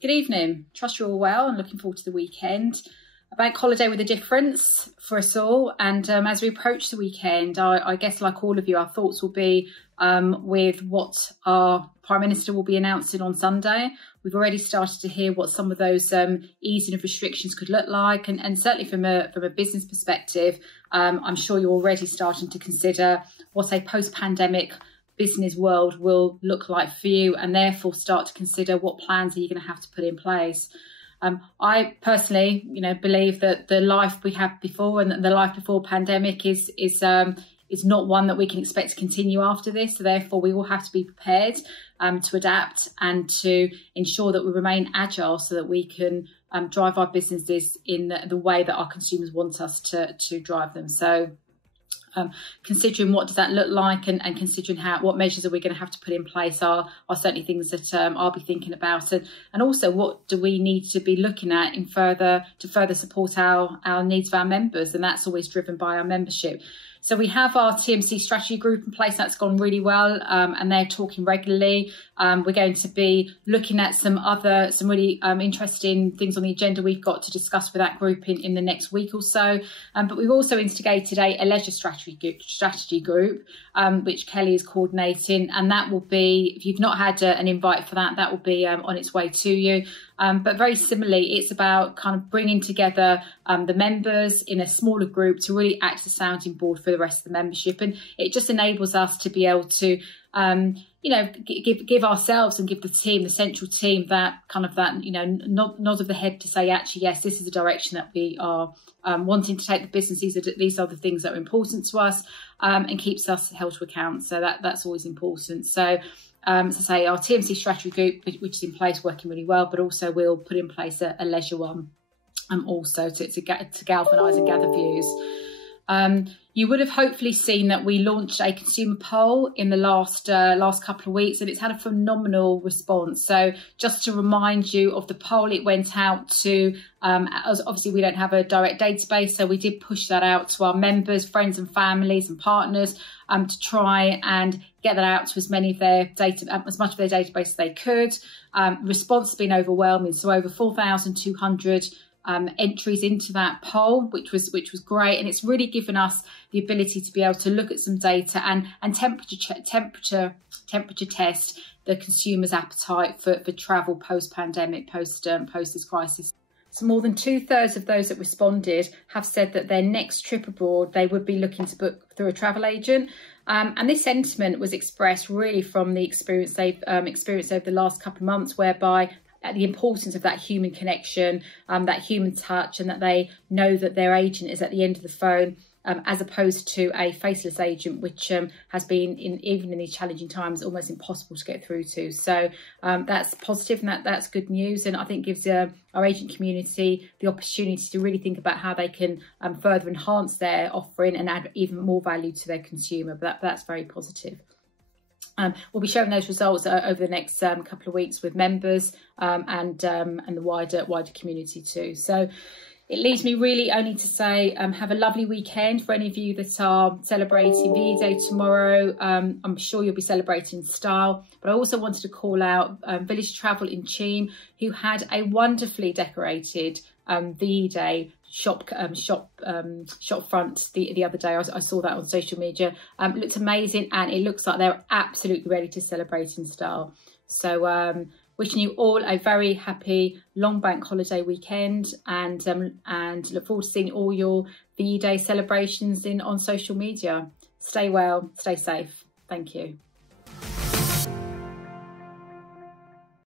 Good evening. Trust you're all well and looking forward to the weekend. A bank holiday with a difference for us all. And as we approach the weekend, I guess like all of you, our thoughts will be with what our Prime Minister will be announcing on Sunday. We've already started to hear what some of those easing of restrictions could look like. And certainly from a business perspective, I'm sure you're already starting to consider what a post-pandemic business world will look like for you, and therefore start to consider what plans are you going to have to put in place. I personally, believe that the life we had before and the life before pandemic is not one that we can expect to continue after this. So therefore, we will have to be prepared to adapt and to ensure that we remain agile so that we can drive our businesses in the way that our consumers want us to drive them. So considering what does that look like and considering what measures are we going to have to put in place are certainly things that I'll be thinking about, and also what do we need to be looking at to further support our needs of our members, and that's always driven by our membership. So we have our TMC strategy group in place. That's gone really well, and they're talking regularly. We're going to be looking at some really interesting things on the agenda we've got to discuss with that group in the next week or so. But we've also instigated a leisure strategy group, which Kelly is coordinating, and that will be, if you've not had an invite for that, that will be on its way to you. But very similarly, it's about kind of bringing together the members in a smaller group to really act as a sounding board for the rest of the membership. And it just enables us to be able to, give ourselves and give the team, the central team, that nod of the head to say, actually, yes, this is the direction that we are wanting to take the business. These are the things that are important to us, and keeps us held to account. So that's always important. So, as I say, our TMC strategy group, which is in place, working really well, but also we'll put in place a leisure one, also to galvanise and gather views. You would have hopefully seen that we launched a consumer poll in the last couple of weeks, and it's had a phenomenal response. So just to remind you of the poll, it went out to, obviously we don't have a direct database, so we did push that out to our members, friends and families and partners, to try and get that out to as much of their database as they could. Response has been overwhelming, so over 4,200 entries into that poll, which was great, and it's really given us the ability to be able to look at some data and temperature test the consumer's appetite for travel post-pandemic, post this crisis. So more than 2/3 of those that responded have said that their next trip abroad they would be looking to book through a travel agent. And this sentiment was expressed really from the experience they've experienced over the last couple of months, whereby the importance of that human connection, that human touch, and that they know that their agent is at the end of the phone, as opposed to a faceless agent, which has been, even in these challenging times, almost impossible to get through to. So that's positive, and that's good news, and I think gives our agent community the opportunity to really think about how they can further enhance their offering and add even more value to their consumer. But that's very positive. We'll be sharing those results over the next couple of weeks with members and the wider community too. So it leaves me really only to say have a lovely weekend for any of you that are celebrating VE Day tomorrow. I'm sure you'll be celebrating in style. But I also wanted to call out Village Travel in Cheam, who had a wonderfully decorated VE Day shop front the other day. I saw that on social media. It looked amazing, and it looks like they're absolutely ready to celebrate in style. So wishing you all a very happy long bank holiday weekend, and look forward to seeing all your VE Day celebrations on social media. Stay well, stay safe. Thank you.